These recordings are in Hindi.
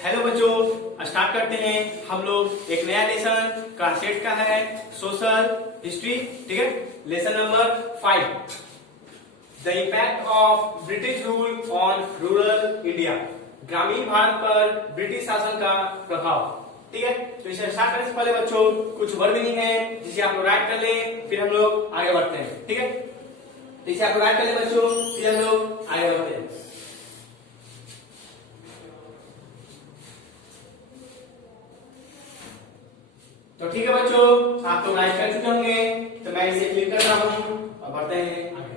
हेलो बच्चों, स्टार्ट करते हैं। हम लोग एक नया लेसन क्लास 8 का है, सोशल हिस्ट्री। ठीक है, lesson number 5, the impact of British rule on rural India. ग्रामीण भारत पर ब्रिटिश शासन का प्रभाव। ठीक है, तो इसे स्टार्ट करने से पहले बच्चों कुछ वर्ड मीनिंग है जिसे आप लोग राइट कर लें, फिर हम लोग आगे बढ़ते हैं। ठीक है, तो इसे आप लोग राइट कर ले बच्चों, फिर हम लोग आगे बढ़ते हैं। तो ठीक है बच्चों, आप तो राइट कर चुके होंगे, तो मैं इसे क्लिक कर रहा हूं और बढ़ते हैं आगे।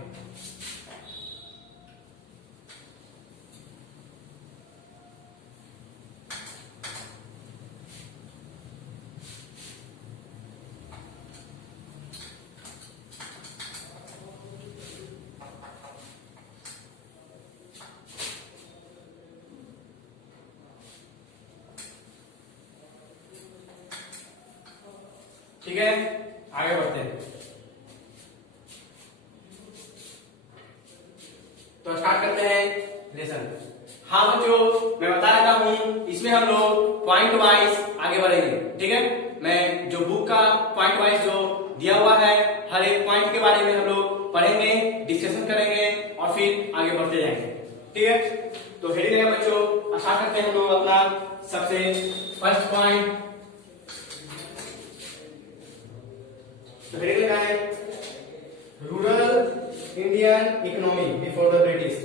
ठीक है, आगे बढ़ते हैं। तो स्टार्ट करते हैं लेसन। हाँ बच्चों, मैं बता देता हूं, इसमें हम लोग पॉइंट वाइज आगे बढ़ेंगे। ठीक है, मैं जो बुक का पॉइंट वाइज जो दिया हुआ है, हर एक पॉइंट के बारे में हम लोग पढ़ेंगे, डिस्कशन करेंगे और फिर आगे बढ़ते जाएंगे। ठीक है, तो हेडिंग है बच्चों, स्टार्ट करते हैं हम लोग अपना सबसे फर्स्ट पॉइंट। तो हेडिंग लिखा है rural Indian economy before the British.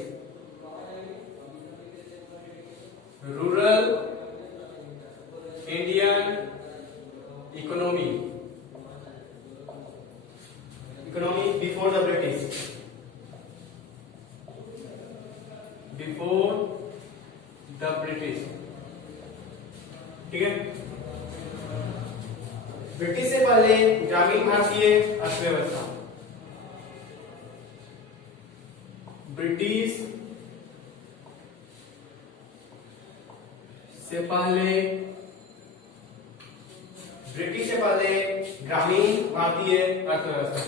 Rural Indian economy before the British. Before the British. ठीक है, ब्रिटिश से पहले ग्रामीण भारतीय अर्थव्यवस्था। ब्रिटिश से पहले ग्रामीण भारतीय अर्थव्यवस्था।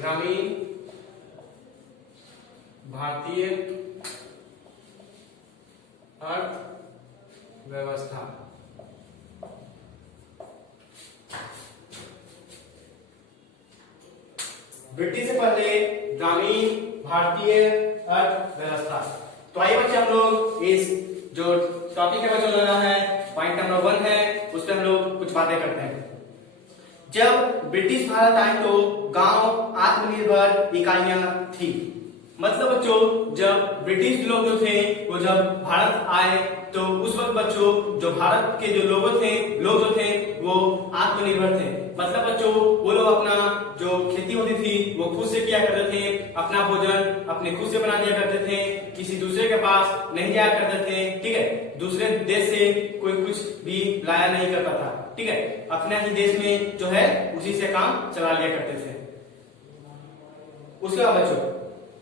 ग्रामीण भारतीय अर्थव्यवस्था। ब्रिटिश से पहले ग्रामीण भारतीय अर्थव्यवस्था। तो आइए बच्चे, हम लोग इस जो टॉपिक है बच्चों लगा है, पॉइंट नंबर 1 है, उस पर हम लोग कुछ बातें करते हैं। जब ब्रिटिश भारत आए तो गांव आत्मनिर्भर इकाइयां थी। मतलब बच्चों, जब ब्रिटिश लोग जो थे वो जब भारत आए तो उस वक्त बच्चों जो भारत के जो लोग जो थे वो आत्मनिर्भर थे। मतलब बच्चों, वो लोग अपना जो खेती होती थी वो खुद से किया करते थे, अपना भोजन अपने खुद से बना दिया करते थे, किसी दूसरे के पास नहीं जाया करते थे। ठीक है, दूसरे देश से कोई कुछ भी लाया नहीं करता था। ठीक है, अपने ही देश में जो है उसी से काम चला लिया करते थे। उसके बाद बच्चों,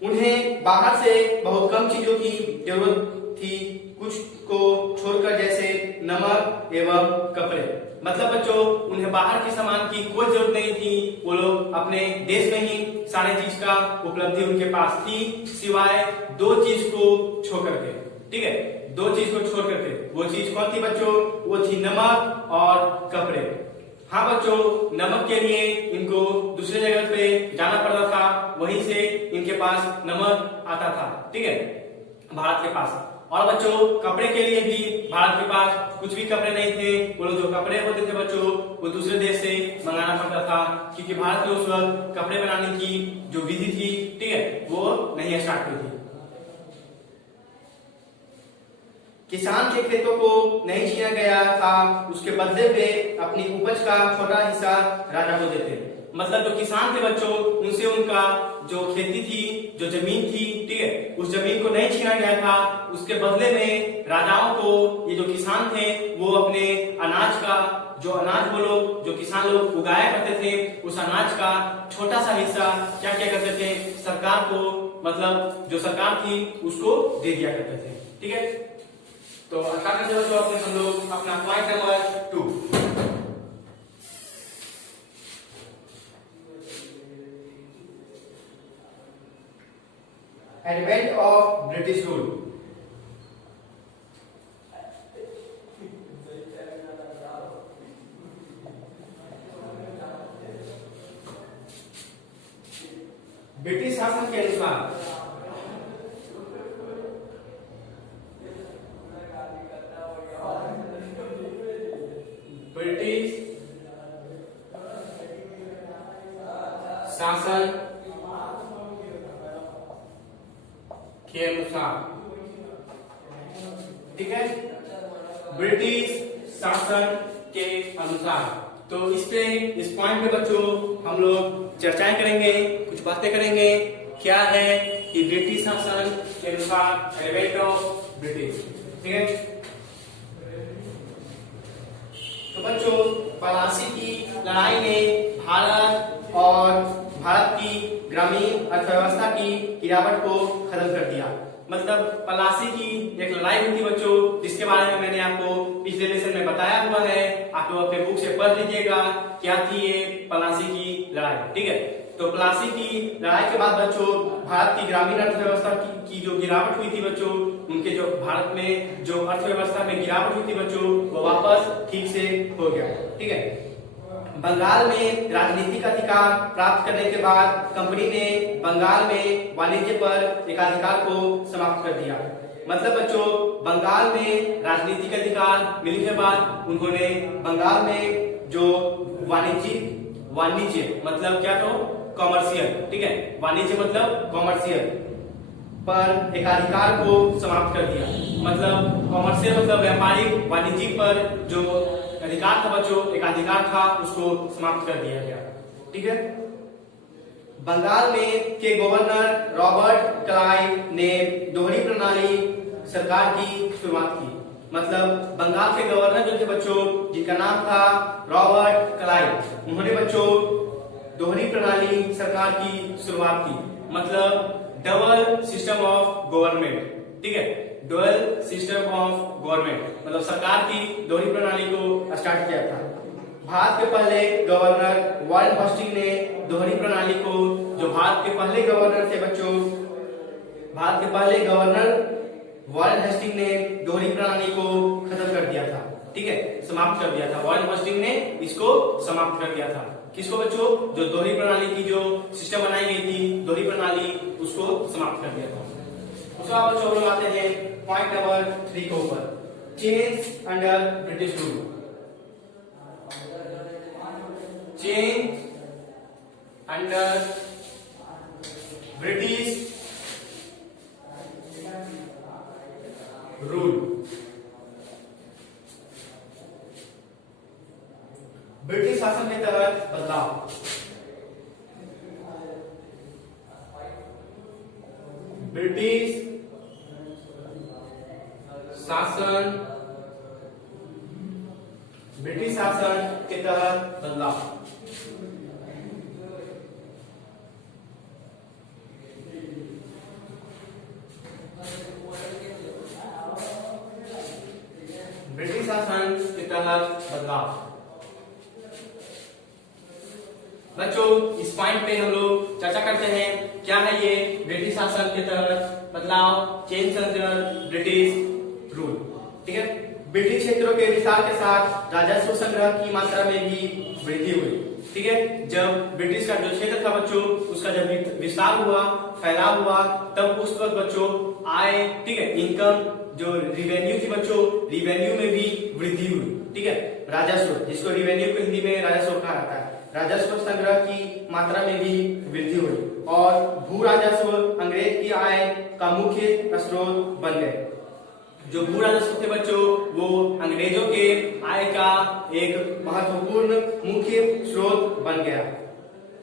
उन्हें बाहर से बहुत कम चीजों की जरूरत थी, कुछ को छोड़कर, जैसे नमक एवं कपड़े। मतलब बच्चों, उन्हें बाहर के सामान की कोई जरूरत नहीं थी, वो लोग अपने देश में ही सारे चीज का उपलब्धि उनके पास थी, सिवाय 2 चीज को छोड़ करके। ठीक है, 2 चीज को छोड़ करके। वो चीज कौन थी बच्चों? वो थी नमक और कपड़े। हाँ बच्चों, नमक के लिए इनको दूसरे जगह पे जाना पड़ता था, वहीं से इनके पास नमक आता था। ठीक है, भारत के पास। और बच्चों, कपड़े के लिए भी भारत के पास कुछ भी कपड़े नहीं थे। वो लोग जो कपड़े होते थे बच्चों, वो दूसरे देश से मंगाना पड़ता था, क्योंकि भारत में उस वक्त कपड़े बनाने की जो विधि थी, ठीक है, वो नहीं स्टार्ट हुई थी। किसान के खेतों को नहीं छीना गया था, उसके बदले में अपनी उपज का छोटा हिस्सा राजा को देते। मतलब जो किसान थे बच्चों, उनसे उनका जो खेती थी, जो जमीन थी, ठीक है, उस जमीन को नहीं छीना गया था। उसके बदले में राजाओं को, ये जो किसान थे, वो अपने अनाज का, जो अनाज वो लोग, जो किसान लोग उगाया करते थे, उस अनाज का छोटा सा हिस्सा क्या किया करते थे? सरकार को, मतलब जो सरकार थी उसको दे दिया करते थे। ठीक है, तो स्टार्ट करते हैं हम लोग अपना point number 2। Advent of British rule. के अनुसार, ठीक है, ब्रिटिश शासन के अनुसार। तो इस पॉइंट पे बच्चों हम लोग चर्चाएं करेंगे, कुछ बातें करेंगे। क्या है कि ब्रिटिश शासन के अनुसार, एडवेंट ऑफ ब्रिटिश, ठीक है। तो बच्चों पलासी की लड़ाई ने भारत की ग्रामीण अर्थव्यवस्था की गिरावट को खत्म कर दिया। मतलब पलासी की एक लड़ाई हुई थी बच्चों, जिसके बारे में मैंने आपको पिछले लेसन में बताया हुआ है। आप लोग अपने बुक से पढ़ लीजिएगा क्या थी ये पलासी की लड़ाई, ठीक है। तो पलासी की लड़ाई के बाद बच्चों भारत की ग्रामीण अर्थव्यवस्था की जो गिरावट हुई थी बच्चों, उनके जो भारत में जो अर्थव्यवस्था में गिरावट हुई थी बच्चों, वो वापस ठीक से हो गया, ठीक है। बंगाल में राजनीतिक अधिकार प्राप्त करने के बाद कंपनी ने बंगाल में वाणिज्य पर एकाधिकार को समाप्त कर दिया। मतलब बच्चों बंगाल में राजनीतिक अधिकार मिलने के बाद उन्होंने बंगाल में जो वाणिज्य मतलब क्या, तो कॉमर्शियल, ठीक है, वाणिज्य मतलब कॉमर्शियल पर एकाधिकार को समाप्त कर दिया। मतलब कॉमर्शियल मतलब व्यापारिक वाणिज्यिक पर जो अधिकार था बच्चों, एकाधिकार था, उसको समाप्त कर दिया गया, ठीक है। बंगाल में के गवर्नर रॉबर्ट क्लाइव ने दोहरी प्रणाली सरकार की शुरुआत की। मतलब बंगाल के गवर्नर जो थे बच्चों, जिनका नाम था रॉबर्ट क्लाइव, उन्होंने बच्चों दोहरी प्रणाली सरकार की शुरुआत की। मतलब डबल सिस्टम ऑफ गवर्नमेंट, ठीक है, डुअल सिस्टम ऑफ गवर्नमेंट, मतलब सरकार की दोहरी प्रणाली को स्टार्ट किया था। भारत के पहले गवर्नर वॉरेन हेस्टिंग्स ने दोहरी प्रणाली को, जो भारत के पहले गवर्नर थे बच्चों, भारत के पहले गवर्नर वॉरेन हेस्टिंग्स ने दोहरी प्रणाली को खत्म कर दिया था, ठीक है, समाप्त कर दिया था। वॉरेन हेस्टिंग्स ने इसको समाप्त कर दिया था। किसको बच्चों, जो दोहरी प्रणाली की जो सिस्टम बनाई गई थी दोहरी प्रणाली, उसको समाप्त कर दिया था। उसके बाद बच्चों लोग आते हैं पॉइंट नंबर 3 के ऊपर, change under British rule. Change under British rule. British शासन के तहत बदलाव। ब्रिटिश शासन के तहत बदलाव। ब्रिटिश शासन के तहत बदलाव। बच्चों इस पॉइंट पे हम लोग चर्चा करते हैं क्या है ये ब्रिटिश शासन के तहत बदलाव, चेंज अंडर ब्रिटिश रूल, ठीक है। ब्रिटिश क्षेत्रों के विस्तार के साथ राजस्व संग्रह की मात्रा में भी वृद्धि हुई, ठीक है। जब ब्रिटिश का जो क्षेत्र था बच्चों, उसका जब विस्तार हुआ, फैलाव हुआ, तब उस वक्त बच्चों आय, ठीक है, इनकम जो रिवेन्यू थी बच्चों, रिवेन्यू में भी वृद्धि हुई, ठीक है। राजस्व, जिसको रिवेन्यू को हिंदी में राजस्व कहा जाता है, राजस्व संग्रह की मात्रा में भी वृद्धि हुई और भू राजस्व अंग्रेज की आय का मुख्य स्रोत बन गए। जो भू राजस्व थे बच्चों, वो अंग्रेजों के आय का एक महत्वपूर्ण मुख्य स्रोत बन गया।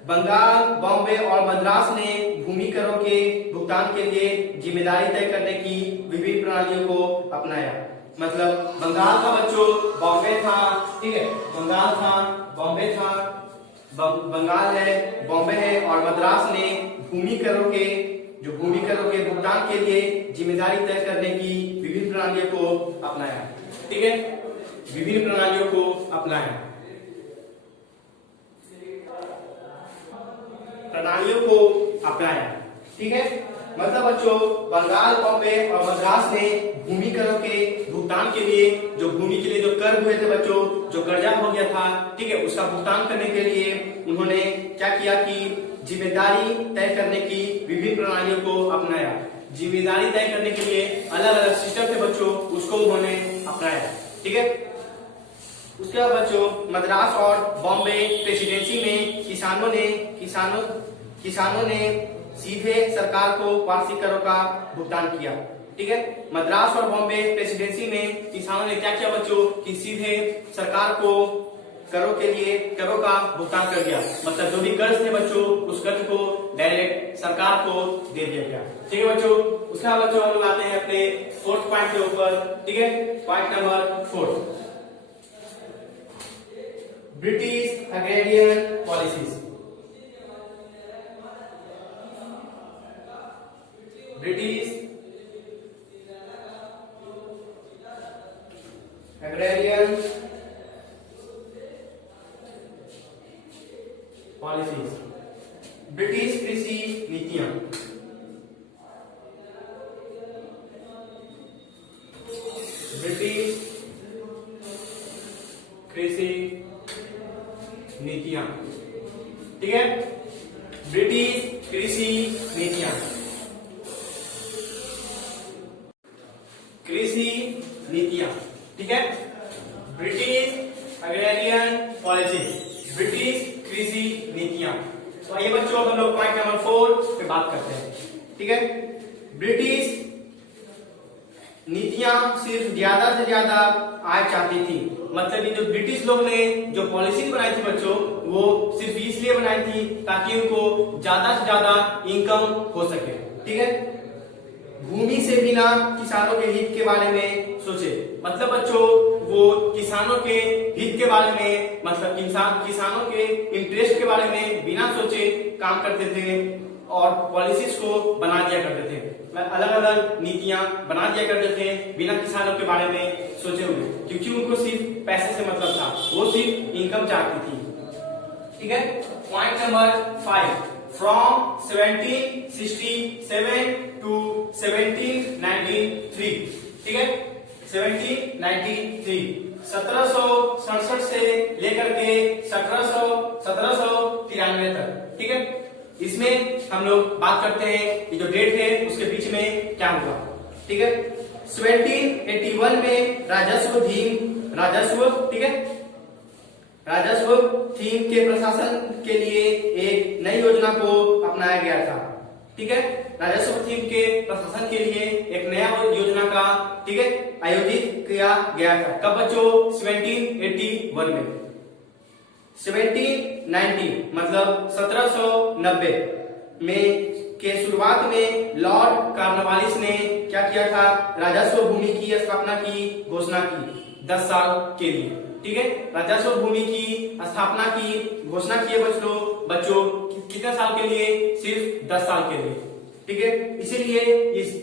बंगाल, बॉम्बे और मद्रास ने भूमि करों के भुगतान के लिए जिम्मेदारी तय करने की विभिन्न प्रणालियों को अपनाया। मतलब बंगाल का बच्चों बॉम्बे था, ठीक है, बंगाल था, बॉम्बे था, बंगाल है, बॉम्बे है और मद्रास ने भूमि करों के भुगतान के लिए जिम्मेदारी तय करने की विभिन्न प्रणालियों को अपनाया, ठीक है, विभिन्न प्रणालियों को अपनाया। ठीक है। मतलब बच्चों बंगाल, बॉम्बे और मद्रास ने भूमि करों के भुगतान के लिए, जो भूमि के लिए जो कर हुए थे बच्चों, जो कर्जा हो गया था, ठीक है, उसका भुगतान करने के लिए उन्होंने क्या किया कि जिम्मेदारी तय करने की विभिन्न प्रणालियों को अपनाया। जिम्मेदारी तय करने के लिए अलग अलग सिस्टम थे बच्चों, उसको उन्होंने अपनाया, ठीक है। उसके बाद बच्चों मद्रास और बॉम्बे प्रेसिडेंसी में किसानों ने सीधे सरकार को वार्षिक करों का भुगतान किया। ठीक है, मद्रास और बॉम्बे प्रेसिडेंसी में किसानों ने क्या किया बच्चों कि सीधे सरकार को करों का भुगतान कर दिया। मतलब जो भी कर्ज थे बच्चों उस कर्ज को डायरेक्ट सरकार को दे दिया गया। ठीक है बच्चों, उसके बाद बच्चों हम लोग आते हैं अपने फोर्थ पॉइंट के ऊपर। ठीक है, point number 4, British agrarian policies. British agrarian policies, British कृषि नीतियां। ब्रिटिश कृषि नीतियां। ठीक है, ब्रिटिश कृषि नीतियां, कृषि नीतियां। ठीक है, ब्रिटिश एग्रेरियन पॉलिसी, ब्रिटिश कृषि नीतियां। तो आइए बच्चों हम लोग पॉइंट नंबर 4 पे बात करते हैं। ठीक है, ब्रिटिश नीतियां सिर्फ ज्यादा से ज्यादा आय चाहती थी। मतलब ये जो ब्रिटिश लोग ने जो पॉलिसी बनाई थी बच्चों वो सिर्फ इसलिए बनाई थी ताकि उनको ज्यादा से ज्यादा इनकम हो सके। ठीक है, भूमि से बिना किसानों के हित के बारे में सोचे। मतलब बच्चों वो किसानों के हित के बारे में, मतलब किसानों के इंटरेस्ट के बारे में बिना सोचे काम करते थे और पॉलिसीज को बना दिया करते थे। अलग अलग नीतियां बना दिया करते थे बिना किसानों के बारे में सोचे हुए, क्योंकि उनको सिर्फ पैसे से मतलब था, वो सिर्फ इनकम चाहती थी। ठीक है, पॉइंट नंबर 5, फ्रॉम 1767 टू 1793। ठीक है, 1793, 1767 से लेकर के 1793 तक। ठीक है, इसमें हम लोग बात करते हैं ये जो डेट है उसके बीच में क्या हुआ। ठीक है, 1781 में राजस्व ठीक है, राजस्व थीम के प्रशासन के लिए एक नई योजना को अपनाया गया था। ठीक है, राजस्व थीम के प्रशासन के लिए एक नया योजना का ठीक है आयोजित किया गया था। कब बच्चों? 1781 में। 1790 मतलब 1790 में के शुरुआत में लॉर्ड कॉर्नवालिस ने क्या किया था? राजस्व भूमि की स्थापना की घोषणा की 10 साल के लिए। ठीक है, राजस्व भूमि की स्थापना की घोषणा की है बच्चों कितने साल के लिए? सिर्फ 10 साल के लिए। ठीक है, इसीलिए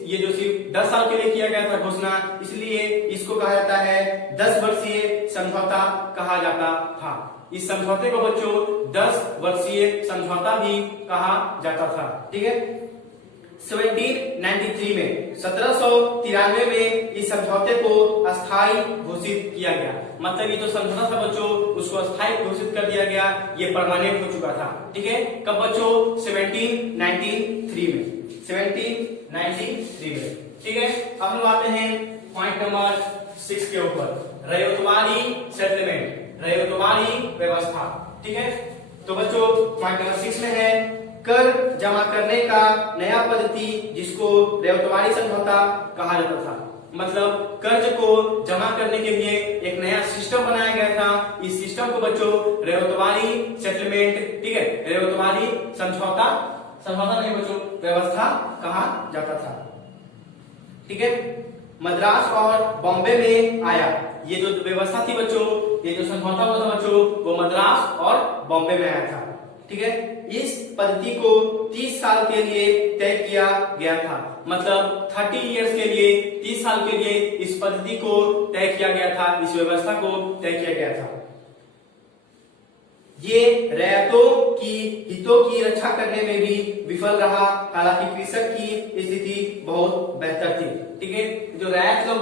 ये जो सिर्फ 10 साल के लिए किया गया था घोषणा, इसलिए इसको कहा जाता है 10 वर्षीय समझौता कहा जाता था। इस समझौते को बच्चों 10 वर्षीय समझौता भी कहा जाता था। ठीक है, 1793 में 1793 में इस समझौते को अस्थायी घोषित किया गया। मतलब ये जो समझौता था बच्चों उसको अस्थायी घोषित कर दिया गया, ये परमानेंट हो चुका था। ठीक है, कब बच्चों? 1793 में। 1793 में। ठीक है, अब हम आते हैं पॉइंट नंबर 6 के ऊपर, रयतवाड़ी सेटलमेंट, रयतवाड़ी व्यवस्था। ठीक है, तो बच्चों पॉइंट नंबर 6 में है कर जमा करने का नया पद्धति जिसको रयतवाड़ी समझौता कहा जाता था। मतलब कर्ज को जमा करने के लिए एक नया सिस्टम बनाया गया था। इस सिस्टम को बच्चों रयतवाड़ी सेटलमेंट, ठीक है, रयतवाड़ी समझौता नहीं बच्चों व्यवस्था कहा जाता था। ठीक है, मद्रास और बॉम्बे में आया। ये जो व्यवस्था थी बच्चों, ये जो समझौता हुआ था बच्चों, वो मद्रास और बॉम्बे में आया था। ठीक है, इस पद्धति को 30 साल के लिए तय किया गया था। मतलब 30 इयर्स के लिए, 30 साल के लिए इस पद्धति को तय किया गया था, इस व्यवस्था को तय किया गया था। ये रैयतों की हितों की रक्षा करने में भी विफल रहा। हालांकि कृषक की स्थिति बहुत बेहतर थी। ठीक है, जो रैयत लोग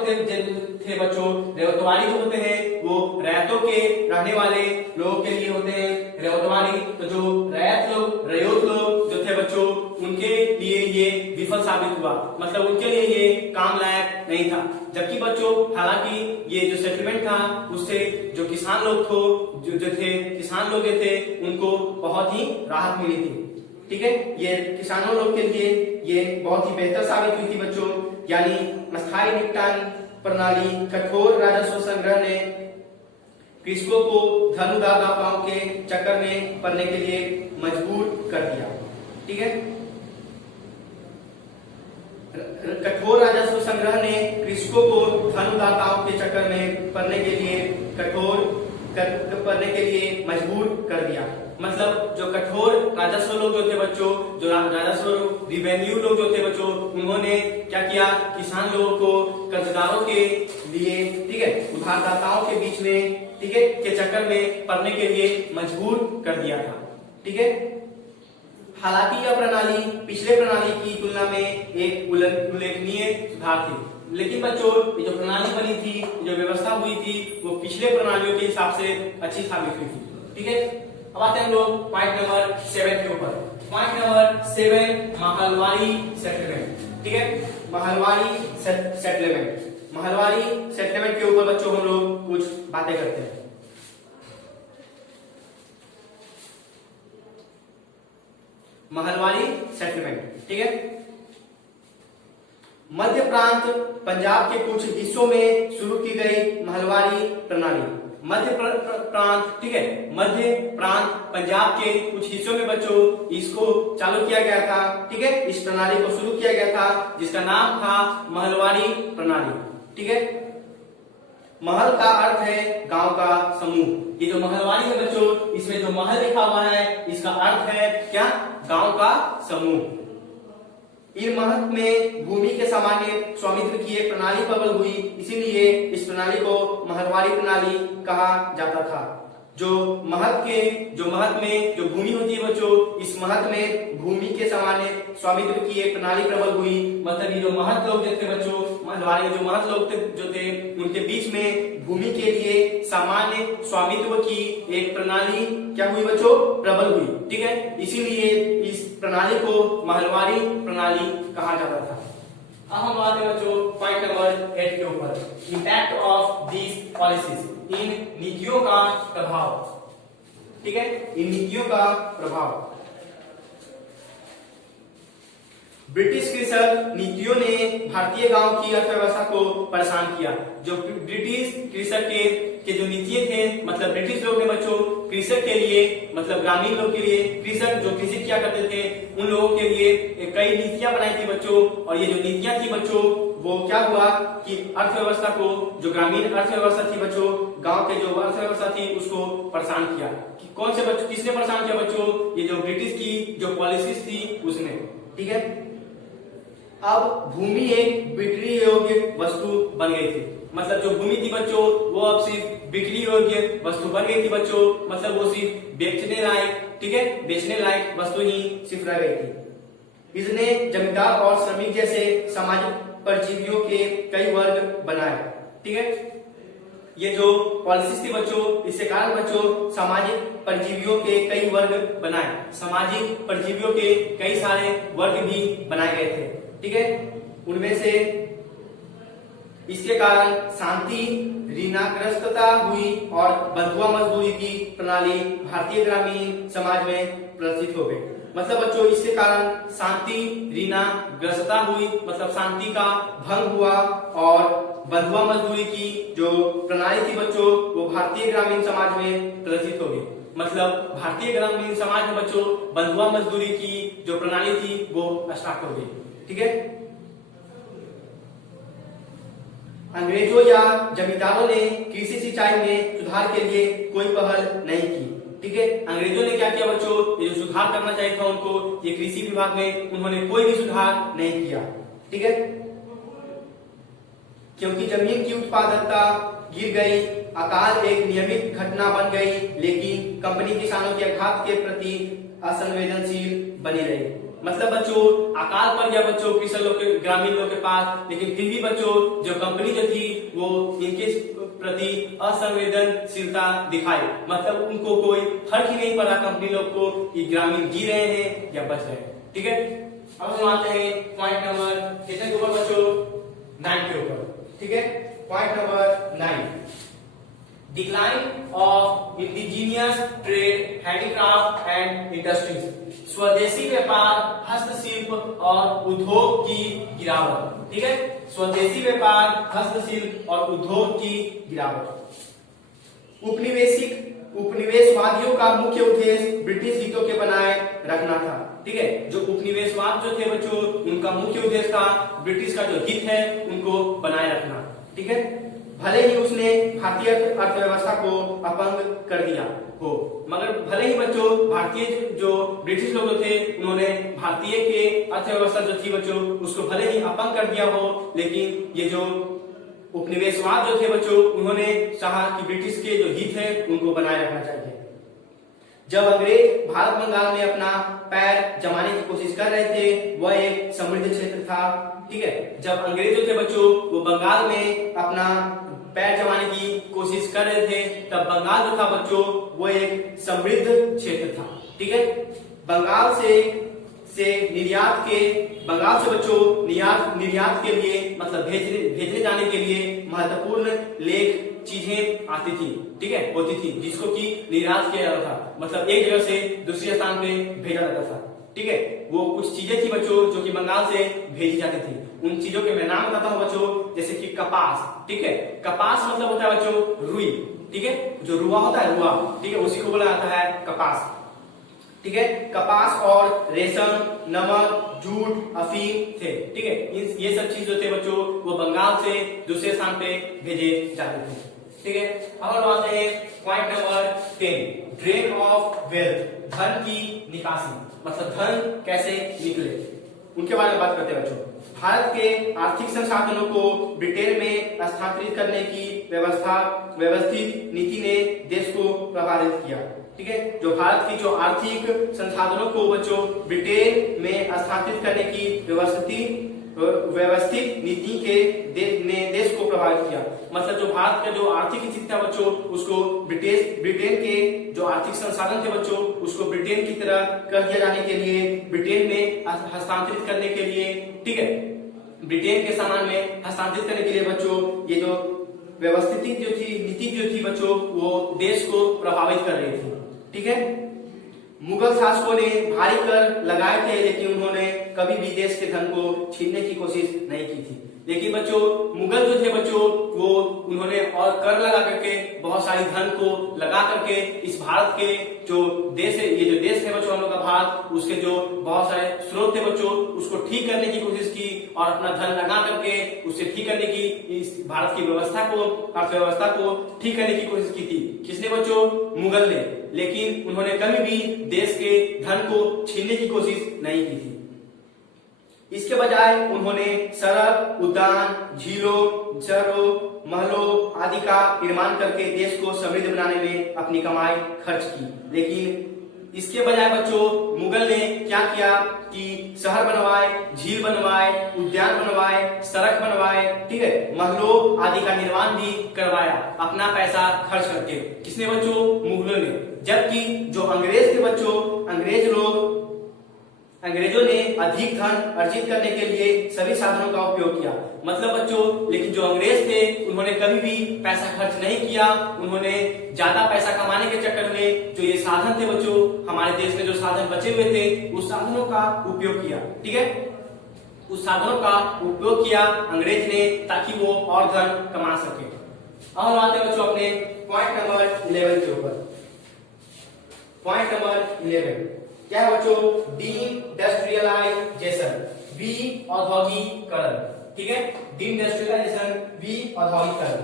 थे बच्चों, रयतवाड़ी जो होते हैं वो रैयतों के रहने वाले लोगों के लिए होते हैं रयतवाड़ी। तो जो रैयत लोग, रयोत लोग जो थे बच्चों, उनके लिए ये विफल साबित हुआ। मतलब उनके लिए ये काम लायक नहीं था। जबकि बच्चों हालांकि ये जो सेटलमेंट था उससे जो किसान लोग थे, किसान लोग थे, उनको बहुत ही राहत मिली थी। ठीक है, ये किसानों लोग के लिए ये बहुत ही बेहतर साबित हुई थी बच्चों। यानी अस्थायी निपटान प्रणाली कठोर राजस्व संग्रह ने कृषकों को धन उधारदाताओं के चक्कर में पड़ने के लिए मजबूर कर दिया। ठीक है, कठोर राजस्व संग्रह ने कृषकों को धन उधारदाताओं के चक्कर में पड़ने के लिए मजबूर कर दिया। मतलब जो कठोर राजस्व लोग जो थे बच्चों, जो राजस्व रिवेन्यू लोग जो थे बच्चों, उन्होंने क्या किया, किसान लोगों को कर्जदारों के लिए, ठीक है, उधारदाताओं के बीच में, ठीक है, के चक्कर में पड़ने के लिए मजबूर कर दिया था। ठीक है, हालांकि यह प्रणाली पिछले प्रणाली की तुलना में एक उल्लेखनीय सुधार थी, लेकिन बच्चों ये जो प्रणाली बनी थी, जो व्यवस्था हुई थी, वो पिछले प्रणालियों के हिसाब से अच्छी साबित हुई थी। ठीक है, अब आते हैं हम लोग पॉइंट नंबर 7 के ऊपर। Point number 7, Mahalwari settlement. ठीक है, महलवारी सेटलमेंट के ऊपर बच्चों हम लोग कुछ बातें करते हैं। महलवारी सेटलमेंट, ठीक है, मध्य प्रांत पंजाब के कुछ हिस्सों में शुरू की गई महलवारी प्रणाली। मध्य प्रांत, ठीक है, मध्य प्रांत पंजाब के कुछ हिस्सों में बच्चों इसको चालू किया गया था। ठीक है, इस प्रणाली को शुरू किया गया था जिसका नाम था महलवारी प्रणाली। ठीक है, महल का अर्थ है गांव का समूह। ये जो महलवारी है बच्चों, इसमें जो महल लिखा हुआ है इसका अर्थ है क्या, गांव का समूह। इन महल में भूमि के सामान्य स्वामित्व की एक प्रणाली प्रबल हुई, इसीलिए इस प्रणाली को महलवारी प्रणाली कहा जाता था। जो महल में जो भूमि होती है बच्चों, इस महल में भूमि के सामान्य स्वामित्व की एक प्रणाली प्रबल हुई। मतलब ये जो महल लोग थे बच्चों, महलवारी जो महल लोग जो थे, उनके बीच में भूमि के लिए सामान्य स्वामित्व की एक प्रणाली क्या हुई बच्चों, प्रबल हुई। ठीक है, इसीलिए इस प्रणाली को महलवारी प्रणाली कहा जाता था। अब हम आते हैं बच्चों पॉइंट नंबर 8 के ऊपर, इम्पैक्ट ऑफ दीज पॉलिसीज, इन नीतियों का प्रभाव। ठीक है, इन नीतियों का प्रभाव। ब्रिटिश कृषक नीतियों ने भारतीय गांव की अर्थव्यवस्था को परेशान किया। जो ब्रिटिश कृषक के जो नीतियां थे, मतलब ब्रिटिश लोग ने बच्चों कृषक के लिए, मतलब ग्रामीण लोग के लिए, कृषक जो कृषि किया करते थे उन लोगों के लिए कई नीतियां बनाई थी बच्चों। और ये जो नीतियां थी बच्चों, वो क्या हुआ कि अर्थव्यवस्था को, जो ग्रामीण अर्थव्यवस्था थी बच्चों, गांव के जो अर्थव्यवस्था थी उसको परेशान किया। कि कौन से बच्चों, किसने परेशान किया बच्चों, ये जो ब्रिटिश की जो पॉलिसीज थी उसने। ठीक है, अब भूमि एक बिक्री योग्य वस्तु बन गई थी। मतलब जो भूमि थी बच्चों, वो अब सिर्फ बिक्री योग्य वस्तु बन गई थी बच्चों। मतलब वो सिर्फ बेचने लायक, ठीक है, बेचने लायक वस्तु ही सिर्फ रह गई थी। इसने जमींदार और श्रमिक जैसे सामाजिक परजीवियों के कई वर्ग बनाए। ठीक है, ये जो पॉलिसीज थी बच्चों, इससे कारण बच्चों सामाजिक परजीवियों के कई वर्ग बनाए। सामाजिक परजीवियों के कई सारे वर्ग भी बनाए गए थे। ठीक है, उनमें से इसके कारण शांति, ऋणाग्रस्तता हुई और बंधुआ मजदूरी की प्रणाली भारतीय ग्रामीण समाज में प्रचलित हो गई। मतलब बच्चों इसके कारण शांति, ऋणाग्रस्तता हुई, मतलब शांति का भंग हुआ और बंधुआ मजदूरी की जो प्रणाली थी बच्चों, वो भारतीय ग्रामीण समाज में प्रचलित हो गई। मतलब भारतीय ग्रामीण समाज में बच्चों बंधुआ मजदूरी की जो प्रणाली थी वो स्टार्ट हो गई। ठीक है, अंग्रेजों या जमींदारों ने कृषि सिंचाई में सुधार के लिए कोई पहल नहीं की। ठीक है, अंग्रेजों ने क्या किया बच्चों, ये जो सुधार करना चाहिए था उनको, ये कृषि विभाग में उन्होंने कोई भी सुधार नहीं किया। ठीक है, क्योंकि जमीन की उत्पादकता गिर गई, अकाल एक नियमित घटना बन गई, लेकिन कंपनी किसानों के आघात के प्रति असंवेदनशील बनी रही। मतलब बच्चों अकाल पड़ गया बच्चों किसान लोग के, ग्रामीण लोग के पास, लेकिन फिर भी बच्चों जो कंपनी जो थी वो इनके प्रति असंवेदनशीलता दिखाई। मतलब उनको कोई फर्क ही नहीं पड़ा कंपनी लोग को कि ग्रामीण जी रहे हैं या बच रहे हैं। ठीक है, अब हम आते हैं पॉइंट नंबर कितने के ऊपर बच्चों, 9 के ऊपर। ठीक है, point number 9, decline of indigenous trade, handicraft and industries, स्वदेशी व्यापार, हस्तशिल्प और उद्योग की गिरावट। ठीक है, स्वदेशी व्यापार, हस्तशिल्प और उद्योग की गिरावट। उपनिवेशवादियों का मुख्य उद्देश्य ब्रिटिश हितों के बनाए रखना था। ठीक है, जो उपनिवेशवाद जो थे बच्चों, उनका मुख्य उद्देश्य था ब्रिटिश का जो हित है उनको बनाए रखना। ठीक है, भले ही उसने भारतीय अर्थव्यवस्था को अपंग कर दिया हो, मगर भले ही बच्चों भारतीय जो ब्रिटिश लोग थे उन्होंने भारतीय के अर्थव्यवस्था जो थी बच्चों उसको भले ही अपंग कर दिया हो, लेकिन ये जो उपनिवेशवाद जो थे बच्चों उन्होंने चाहा कि ब्रिटिश के जो हित है उनको बनाए रखना चाहिए। जब अंग्रेज भारत बंगाल में अपना पैर जमाने की कोशिश कर रहे थे, वह एक समृद्ध क्षेत्र था। ठीक है, जब अंग्रेज जो थे बच्चों वो बंगाल में अपना पैर जमाने की कोशिश कर रहे थे, तब बंगाल जो था बच्चों वो एक समृद्ध क्षेत्र था। ठीक है, बंगाल से बंगाल से बच्चों निर्यात के लिए मतलब भेजने जाने के लिए महत्वपूर्ण लेख चीजें आती थी। ठीक है, होती थी जिसको कि निर्यात किया जाता था, मतलब एक जगह से दूसरे स्थान पे भेजा जाता था। ठीक है, वो कुछ चीजें थी बच्चों जो कि बंगाल से भेजी जाती थी। उन चीजों के मैं नाम बताता हूँ बच्चों, जैसे कि कपास। ठीक है, कपास मतलब होता है बच्चों रुई। ठीक है, जो रुआ होता है रुआ, ठीक है, उसी को बोला जाता है कपास। ठीक है, कपास और रेशम, नमक, जूट, अफीम थे। ठीक है, ये सब चीज जो थे बच्चों वो बंगाल से दूसरे स्थान पे भेजे जाते थे। ठीक है, अब हम आते हैं point number 10, drain of wealth, धन की निकासी, मतलब धन कैसे निकले उनके बारे में बात करते हैं बच्चों। भारत के आर्थिक संसाधनों को ब्रिटेन में स्थानांतरित करने की व्यवस्थित नीति ने देश को प्रभावित किया। ठीक है, जो भारत की जो आर्थिक संसाधनों को बच्चों ब्रिटेन में स्थानांतरित करने की व्यवस्थित नीति ने देश को प्रभावित किया। मतलब जो भारत का जो आर्थिक स्थिति था बच्चों उसको ब्रिटेन के जो आर्थिक संसाधन थे बच्चों उसको ब्रिटेन की तरह कर दिया जाने के लिए, ब्रिटेन में हस्तांतरित करने के लिए, ठीक है, ब्रिटेन के सामान में हस्तांतरित करने के लिए बच्चों ये जो व्यवस्थित जो थी नीति जो थी बच्चों वो देश को प्रभावित कर रही थी। ठीक है, मुगल शासकों ने भारी कर लगाए थे, लेकिन उन्होंने कभी भी देश के धन को छीनने की कोशिश नहीं की थी। लेकिन बच्चों मुगल जो थे बच्चों वो उन्होंने और कर लगा करके बहुत सारी धन को लगा करके इस भारत के जो देश है, ये जो देश है बच्चों हम लोग का भारत, उसके जो बहुत सारे स्रोत थे बच्चों उसको ठीक करने की कोशिश की और अपना धन लगा करके उससे ठीक करने की, इस भारत की व्यवस्था को, अर्थव्यवस्था को ठीक करने की कोशिश की थी। किसने बच्चों? मुगल ने। लेकिन उन्होंने कभी भी देश के धन को छीनने की कोशिश नहीं की थी। इसके बजाय उन्होंने सड़क, उद्यान, झीलों, शहरों, महलों आदि का निर्माण करके देश को समृद्ध बनाने में अपनी कमाई खर्च की। लेकिन इसके बजाय बच्चों मुगल ने क्या किया कि शहर बनवाए, झील बनवाए, उद्यान बनवाए, सड़क बनवाए, ठीक है, महलों आदि का निर्माण भी करवाया अपना पैसा खर्च करके। किसने बच्चों? मुगलों ने। जबकि जो अंग्रेज थे बच्चों, अंग्रेजों ने अधिक धन अर्जित करने के लिए सभी साधनों का उपयोग किया। मतलब बच्चों लेकिन जो अंग्रेज थे उन्होंने कभी भी पैसा खर्च नहीं किया। उन्होंने ज्यादा पैसा कमाने के चक्कर में जो ये साधन थे बच्चों, हमारे देश में जो साधन बचे हुए थे उस साधनों का उपयोग किया। ठीक है, उस साधनों का उपयोग किया अंग्रेज ने ताकि वो और धन कमा सके। अब हम आते हैं बच्चों अपने पॉइंट नंबर 11 के ऊपर। पॉइंट नंबर 11 क्या है बच्चों? डी-इंडस्ट्रियलाइजेशन, औद्योगिकरण। ठीक है, डी-इंडस्ट्रियलाइजेशन, औद्योगिकरण,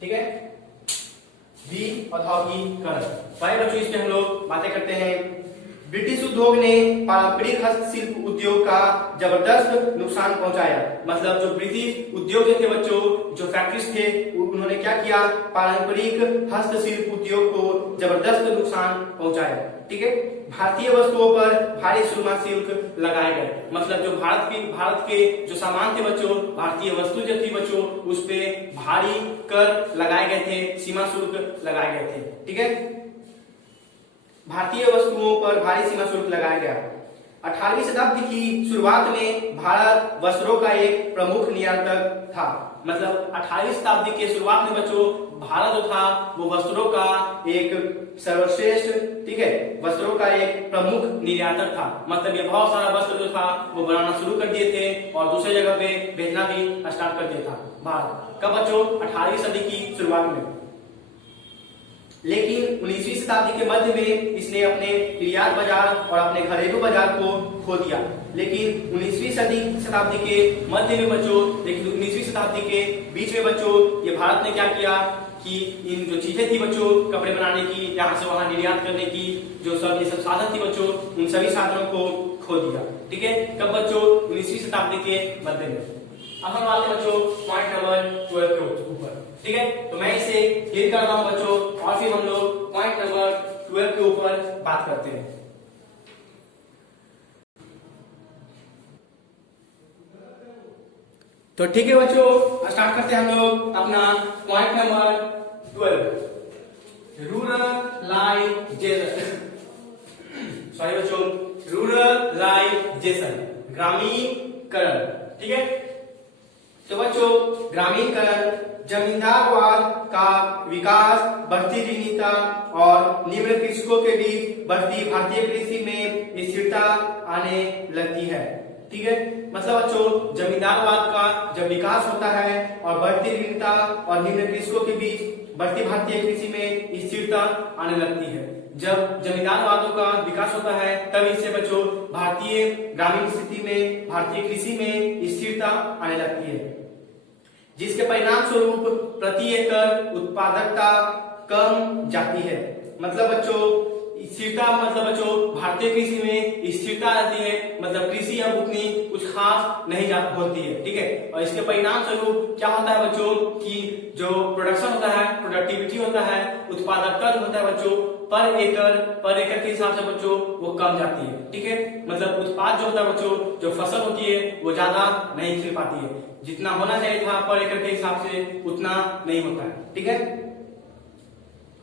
ठीक है, औद्योगिकरण। भाई बच्चों इसमें हम लोग बातें करते हैं। ब्रिटिश उद्योग ने पारंपरिक हस्तशिल्प उद्योग का जबरदस्त नुकसान पहुंचाया। मतलब जो ब्रिटिश उद्योग थे बच्चों, जो फैक्ट्रीज थे, उन्होंने क्या किया? पारंपरिक हस्तशिल्प उद्योग को जबरदस्त नुकसान पहुंचाया। ठीक है, भारतीय वस्तुओं पर भारी सीमा शुल्क लगाए गए। मतलब जो भारत के जो सामान थे बच्चों, भारतीय वस्तु जो थी बच्चों, उस पे भारी कर लगाए गए थे, सीमा शुल्क लगाए गए थे। ठीक है, भारतीय वस्तुओं पर भारी सीमा शुल्क लगाया गया। 18वीं शताब्दी की शुरुआत में भारत वस्त्रों का एक प्रमुख निर्यातक था। मतलब 18वीं शताब्दी के शुरुआत में बच्चों भारत जो था वो वस्त्रों का एक सर्वश्रेष्ठ, ठीक है, वस्त्रों का एक प्रमुख निर्यातक था। मतलब ये बहुत सारा वस्त्र जो था वो बनाना शुरू कर दिए थे और दूसरे जगह पे भेजना भी स्टार्ट कर दिया था भारत। कब बच्चों? 18वीं सदी की शुरुआत में। लेकिन 19वीं शताब्दी के मध्य में इसने अपने निर्यात बाजार और अपने घरेलू बाजार को खो दिया। लेकिन 19वीं शताब्दी के मध्य में बच्चों, लेकिन 19वीं शताब्दी के बीच में बच्चों ये भारत ने क्या किया कि इन जो चीजें थी बच्चों कपड़े बनाने की, यहाँ से वहां निर्यात करने की, जो सब ये सब साधन थी बच्चों, उन सभी साधनों को खो दिया। ठीक है, कब बच्चों? 19वीं शताब्दी के मध्य में। अब हम आते हैं बच्चों पॉइंट नंबर 12 के ऊपर। ठीक है, तो मैं इसे क्लियर करता हूं बच्चों और फिर हम लोग पॉइंट नंबर 12 के ऊपर बात करते हैं। तो ठीक है बच्चों, स्टार्ट करते हैं हम लोग अपना पॉइंट नंबर 12, रूरलाइजेशन। सॉरी बच्चों, रूरलाइजेशन, ग्रामीणकरण। ठीक है, तो बच्चों ग्रामीणकरण जमींदारवाद का विकास, बढ़ती ऋणिता और निम्न कृषकों के बीच बढ़ती भारतीय कृषि में स्थिरता आने लगती है। ठीक है, मतलब बच्चों जमींदारवाद का जब विकास होता है और बढ़ती ऋणिता और निम्न कृषकों के बीच बढ़ती भारतीय कृषि में स्थिरता आने लगती है। जब जमींदारवादों का विकास होता है तब इससे बच्चों भारतीय ग्रामीण स्थिति में, भारतीय कृषि में स्थिरता आने लगती है, जिसके परिणाम स्वरूप प्रति एकड़ उत्पादकता कम जाती है। मतलब बच्चों स्थिरता, मतलब बच्चों भारतीय कृषि में स्थिरता रहती है, मतलब कृषि अब उतनी कुछ खास नहीं होती है। ठीक है, और इसके परिणाम स्वरूप क्या होता है बच्चों कि जो प्रोडक्शन होता है, प्रोडक्टिविटी होता है, उत्पादकता जो होता है बच्चों पर एकड़ के हिसाब से बच्चों वो कम जाती है। ठीक है, मतलब उत्पाद जो होता है बच्चों, जो फसल होती है वो ज्यादा नहीं खिल पाती है, जितना होना चाहिए था पर एकड़ के हिसाब से उतना नहीं होता है। ठीक है,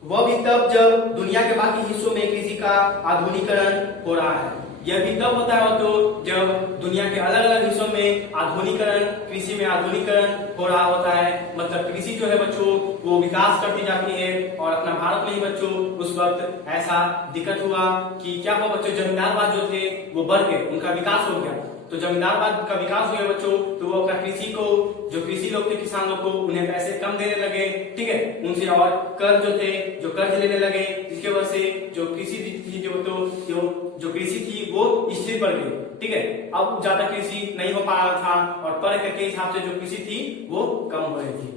वह भी तब जब दुनिया के बाकी हिस्सों में कृषि का आधुनिकीकरण हो रहा है। यह भी तब होता है तो जब दुनिया के अलग अलग हिस्सों में आधुनिकीकरण, कृषि में आधुनिकीकरण हो रहा होता है। मतलब कृषि जो है बच्चों वो विकास करती जाती है और अपना भारत में ही बच्चों उस वक्त ऐसा दिक्कत हुआ कि क्या हुआ बच्चों, जमींदारवाद जो थे वो बढ़ गए, उनका विकास हो गया। तो जमींदारवाद का विकास हुआ बच्चों तो वो अपना कृषि को, जो कृषि लोग थे किसान लोग को, उन्हें पैसे कम देने लगे। ठीक है, उनसे और कर्ज जो थे जो कर्ज लेने लगे, जिसकी वजह से जो कृषि थी जो कृषि थी वो स्थिर पड़ गई। ठीक है, अब ज्यादा कृषि नहीं हो पा रहा था और पर एकड़ के हिसाब से जो कृषि थी वो कम हो रही थी।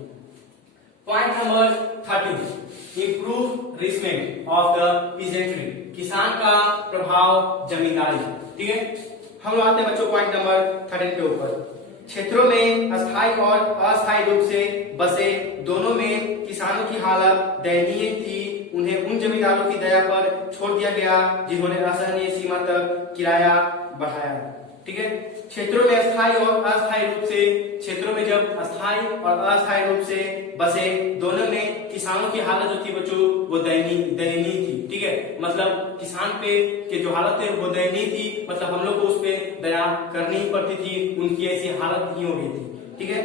Point number 13, improvement of the peasantry, किसान का प्रभाव जमींदारी। ठीक है, हम आते हैं बच्चों पॉइंट नंबर 13 के ऊपर। क्षेत्रों में स्थायी और अस्थायी रूप से बसे दोनों में किसानों की हालत दयनीय थी। उन्हें उन जमींदारों की दया पर छोड़ दिया गया जिन्होंने असहनीय सीमा तक किराया बढ़ाया। ठीक है, क्षेत्रों में स्थायी और अस्थायी रूप से, क्षेत्रों में जब स्थायी और अस्थायी रूप से बसे दोनों में किसानों की हालत जो थी बच्चों वो दयनीय थी। ठीक है, मतलब किसान पे के जो हालत है वो दयनीय थी, मतलब हम लोग को उस पे दया करनी ही पड़ती थी, उनकी ऐसी हालत ही हो गई थी। ठीक है,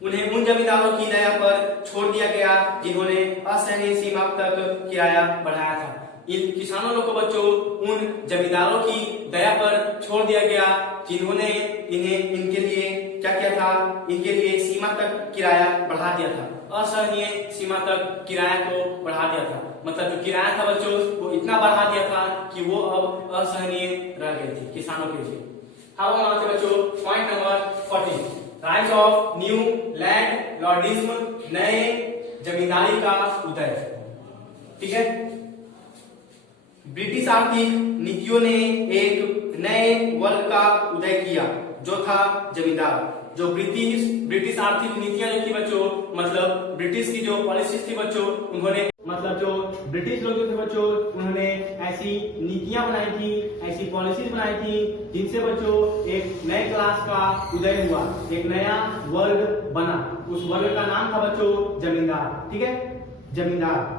उन्हें उन जमींदारों की दया पर छोड़ दिया गया जिन्होंने असहनीय सीमा तक किराया बढ़ाया था। इन किसानों लोग को बच्चों उन जमींदारों की दया पर छोड़ दिया गया जिन्होंने इनके लिए क्या किया था, इनके लिए सीमा तक किराया बढ़ा दिया था, असहनीय सीमा तक किराया को बढ़ा दिया था। मतलब जो किराया था बच्चों वो इतना बढ़ा दिया था कि वो अब असहनीय रह गई थी किसानों के लिए। अब हम आते बच्चों point number 14, rise of new landlordism, नए जमींदारी का उदय। ठीक है, ब्रिटिश आर्थिक नीतियों ने एक नए वर्ग का उदय किया जो था जमींदार। जो ब्रिटिश आर्थिक नीतियां जो थी बच्चों, मतलब ब्रिटिश की जो पॉलिसी थी बच्चों, उन्होंने, मतलब जो ब्रिटिश लोग थे बच्चों उन्होंने ऐसी नीतियां बनाई थी, ऐसी पॉलिसीज बनाई थी जिनसे बच्चों एक नए क्लास का उदय हुआ, एक नया वर्ग बना। उस वर्ग का नाम था बच्चों जमींदार। ठीक है, जमींदार।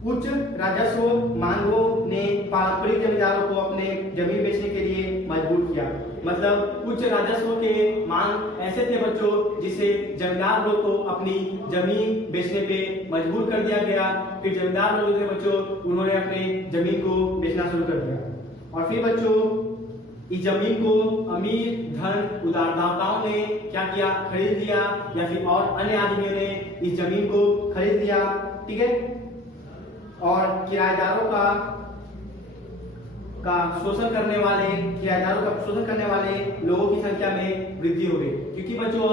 उच्च राजस्व मांगों ने पारंपरिक जमींदारों को अपने जमीन बेचने के लिए मजबूर किया। मतलब उच्च राजस्व के मांग ऐसे थे बच्चों जिससे जमींदार लोग को अपनी जमीन बेचने पे मजबूर कर दिया गया। फिर जमींदार लोग थे बच्चों, उन्होंने अपने जमीन को बेचना शुरू कर दिया। और फिर बच्चों इस जमीन को अमीर धन उधारदाताओं ने क्या किया, खरीद लिया, या फिर और अन्य आदमियों ने इस जमीन को खरीद लिया। ठीक है, और किराएदारों का शोषण करने वाले लोगों की संख्या में वृद्धि हो गई, क्योंकि बच्चों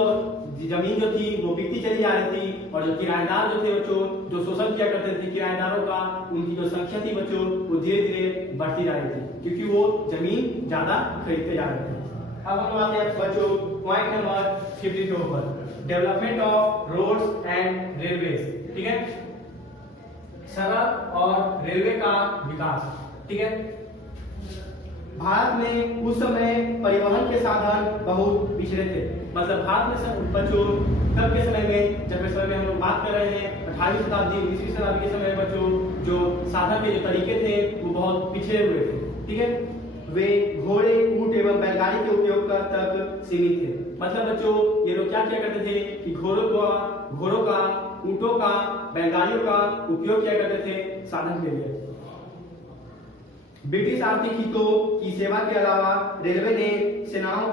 जमीन जो थी वो बिकती चली जा रही थी, और जो किराएदार जो थे बच्चों जो शोषण किया करते थे किराएदारों का, उनकी जो संख्या थी बच्चों वो धीरे धीरे बढ़ती जा रही थी, क्योंकि वो जमीन ज्यादा खरीदते जा रहे थे। अब हम आते हैं बच्चों पॉइंट नंबर 52 पर, development of roads and railways. ठीक है, सड़क और रेलवे का विकास। ठीक है, भारत में उस समय परिवहन के साधन बहुत पिछड़े थे। मतलब भारत में सब बच्चों तब के समय में, जब के समय में हम लोग बात कर रहे हैं 18वीं शताब्दी 19वीं शताब्दी के समय में बच्चों जो साधन के जो तरीके थे वो बहुत पिछड़े हुए थे। ठीक है, वे घोड़े ऊंट एवं बैलगाड़ी के उपयोग तक सीमित थे। मतलब बच्चों ये लोग क्या किया करते थे कि घोड़ों का ऊंटों का बैलगाड़ियों का उपयोग किया करते थे साधन के लिए। ब्रिटिश आर्थिक हितों की सेवा के अलावा रेलवे ने सेनाओं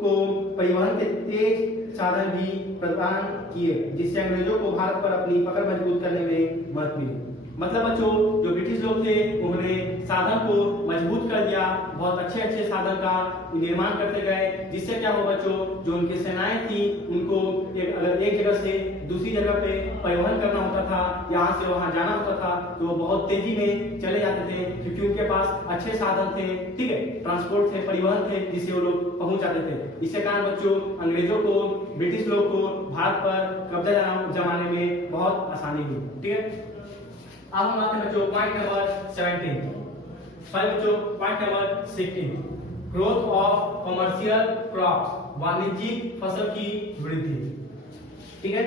को परिवहन के तेज साधन भी प्रदान किए, जिससे अंग्रेजों को भारत पर अपनी पकड़ मजबूत करने में मदद मिली। मतलब बच्चों जो ब्रिटिश लोग थे उन्होंने साधन को मजबूत कर दिया, बहुत अच्छे अच्छे साधन का निर्माण करते गए, जिससे क्या हुआ बच्चों जो उनकी सेनाएं थी उनको अगर एक जगह से दूसरी जगह पे परिवहन करना होता था, यहाँ से वहां जाना होता था, तो वो बहुत तेजी में चले जाते थे, क्योंकि उनके पास अच्छे साधन थे। ठीक है, ट्रांसपोर्ट थे, परिवहन थे, जिससे वो लोग पहुंच जाते थे। इसके कारण बच्चों अंग्रेजों को, ब्रिटिश लोग को भारत पर कब्जा जमाने में बहुत आसानी हुई। ठीक है, अब हम आते हैं बच्चों पॉइंट नंबर 17। सॉरी बच्चों point number 16, growth of commercial crops, वाणिज्यिक फसल की वृद्धि। ठीक है,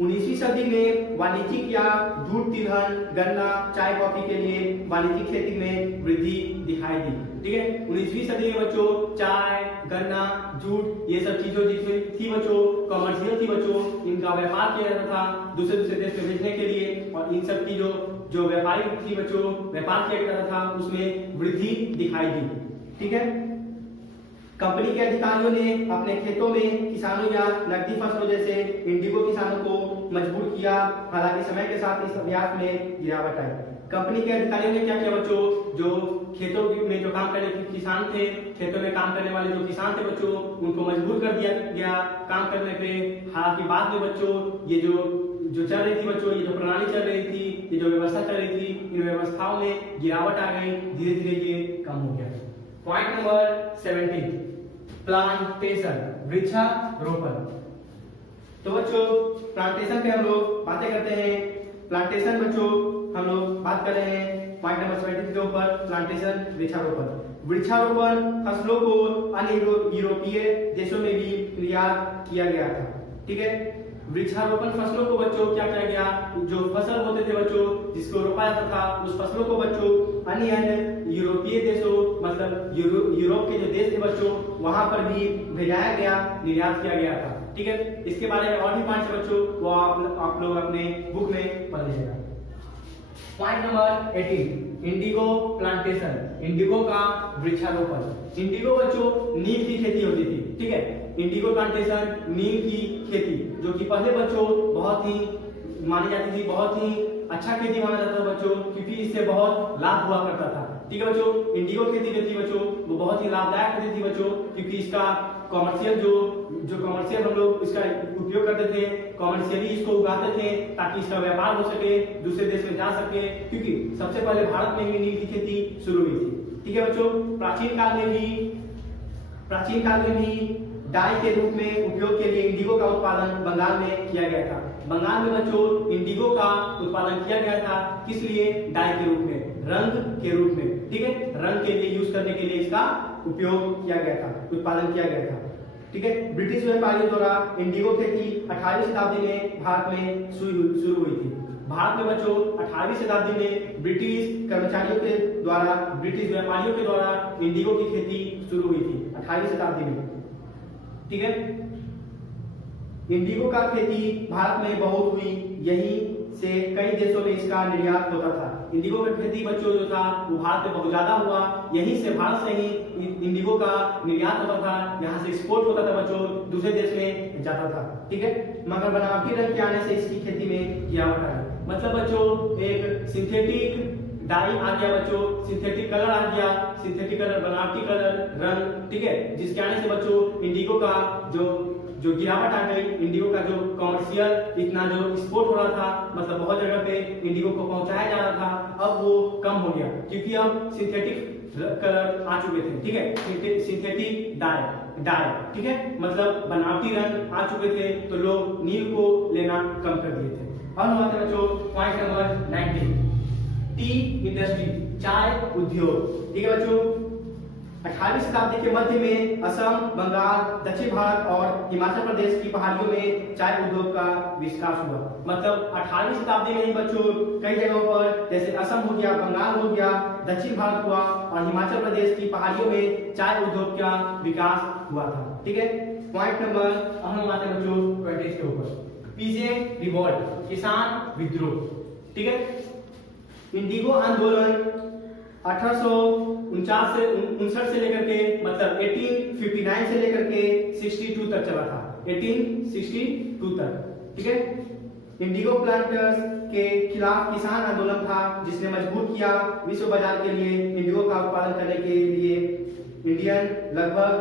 19वीं सदी में वाणिज्यिक या दूध तिलहन गन्ना चाय कॉफी के लिए वाणिज्यिक खेती में वृद्धि दिखाई दी। ठीक है, 19वीं सदी में बच्चों चाय गन्ना जूट ये सब चीजों जिसमें थी बच्चों कमर्शियल थी बच्चों, इनका व्यापार किया जाता था दूसरे देश में भेजने के लिए, और इन सब की जो व्यापारी थी बच्चों व्यापार किया जाता था उसमें वृद्धि दिखाई दी। ठीक है, कंपनी के अधिकारियों ने अपने खेतों में किसानों या नकदी फसलों जैसे इंडिगो किसानों को मजबूर किया, हालांकि समय के साथ इस अभ्यास में गिरावट आई। कंपनी के अधिकारियों ने क्या किया बच्चों, जो खेतों में जो काम करने किसान थे, खेतों में काम करने वाले जो किसान थे बच्चों उनको मजबूर कर दिया गया काम करने पे। हालांकि बाद में बच्चों ये जो चल रही थी बच्चों, ये जो प्रणाली चल रही थी, ये जो व्यवस्था चल रही थी, इन व्यवस्थाओं में गिरावट आ गई, धीरे धीरे ये कम हो गया। पॉइंट नंबर 17, प्लांटेशन, वृक्षारोपण। तो बच्चों प्लांटेशन पे हम लोग बातें करते हैं। प्लांटेशन बच्चों हम लोग बात कर रहे हैं पॉइंट नंबर 17 के ऊपर, प्लांटेशन वृक्षारोपण। वृक्षारोपण फसलों को अन्य यूरोपीय देशों में भी निर्यात किया गया था। ठीक है, वृक्षारोपण फसलों को बच्चों क्या किया गया, जो फसल होते थे बच्चों जिसको रोपा जाता था उस फसलों को बच्चों अन्य यूरोपीय देशों मतलब यूरोप के जो देश थे बच्चों वहां पर भी भेजाया गया, निर्यात किया गया था। ठीक है, इसके बारे में और भी पॉइंट्स बच्चों वो आप लोग अपने बुक में पढ़ लीजिएगा। Point number 18, Indigo plantation, Indigo का वृक्षारोपण। इंडिगो बच्चों नीम की खेती होती थी। ठीक है, इंडिगो प्लांटेशन नीम की खेती जो कि पहले बच्चों बहुत ही मानी जाती थी, बहुत ही अच्छा खेती माना जाता था बच्चों, क्योंकि इससे बहुत लाभ हुआ करता था। ठीक है बच्चों, इंडिगो खेती जो थी बच्चों वो बहुत ही लाभदायक खेती थी बच्चों, क्योंकि इसका कमर्शियल जो कमर्शियल हम लोग इसका उपयोग करते थे, कमर्शियली इसको उगाते थे ताकि इसका व्यापार हो सके, दूसरे देश में जा सके, क्योंकि सबसे पहले भारत में ही नीम की खेती शुरू हुई थी। ठीक है बच्चों, प्राचीन काल में भी डाई के रूप में उपयोग के लिए इंडिगो का उत्पादन बंगाल में किया गया था। बंगाल में बच्चों इंडिगो का उत्पादन किया गया था, किस लिए, डाई के रूप में, रंग के रूप में। ठीक है, रंग के लिए यूज करने के लिए इसका उपयोग किया गया था, उत्पादन किया गया था। ठीक है। ब्रिटिश व्यापारियों द्वारा इंडिगो खेती 18वीं शताब्दी में भारत में शुरू हुई थी। भारत में बच्चों 18वीं शताब्दी में ब्रिटिश कर्मचारियों के द्वारा, ब्रिटिश व्यापारियों के द्वारा इंडिगो की खेती शुरू हुई थी 18वीं शताब्दी में, ठीक है। इंडिगो का खेती भारत में बहुत हुई, यही से कई देशों में इसका निर्यात होता था। इंडिगो का खेती बच्चों जो था वो भारत में बहुत ज्यादा हुआ, यहीं से भारत से ही इंडिगो का निर्यात होता था, यहाँ से एक्सपोर्ट होता था बच्चों, दूसरे देश में जाता था, ठीक है। मगर बनावटी रंग के आने से इसकी खेती में गिरावट आई। मतलब बच्चों एक सिंथेटिक डाई आ गया बच्चों, सिंथेटिक कलर आ गया, सिंथेटिक कलर, बनावटी कलर, रंग, ठीक है, जिसके आने से बच्चों इंडिगो का जो गिरावट आ गई, इंडिगो का जो कॉमर्शियल इतना जो एक्सपोर्ट हो रहा था, मतलब बहुत जगह पे इंडिगो को पहुंचाया जा रहा था, अब वो कम हो गया क्योंकि अब सिंथेटिक कलर आ चुके थे, ठीक है, सिंथेटिक डाई, ठीक है, मतलब बनावटी रंग आ चुके थे, तो लोग नील को लेना कम कर दिए थे। अब हम आते हैं बच्चों पॉइंट नंबर 19, टी इंडस्ट्री, चाय उद्योग, ठीक है बच्चों। 18वीं शताब्दी के मध्य में असम, बंगाल, दक्षिण भारत और हिमाचल प्रदेश की पहाड़ियों में चाय उद्योग का विकास हुआ। मतलब 18वीं शताब्दी में ही बच्चों कई जगहों पर, जैसे असम हो गया, बंगाल हो गया, दक्षिण भारत हुआ और हिमाचल प्रदेश की पहाड़ियों में चाय उद्योग का विकास हुआ था, ठीक है। पॉइंट नंबर हम आते हैं बच्चों 20 के ऊपर, पीजेंट रिवॉल्ट, किसान विद्रोह, ठीक है। इंडिगो आंदोलन 1849 से लेकर के, मतलब 1859 से लेकर के 62 तक चला था, 1862 तक, ठीक है। इंडिगो प्लांटर्स के खिलाफ किसान आंदोलन था, जिसने मजबूर किया विश्व बाजार के लिए इंडिगो का उत्पादन करने के लिए इंडियन लगभग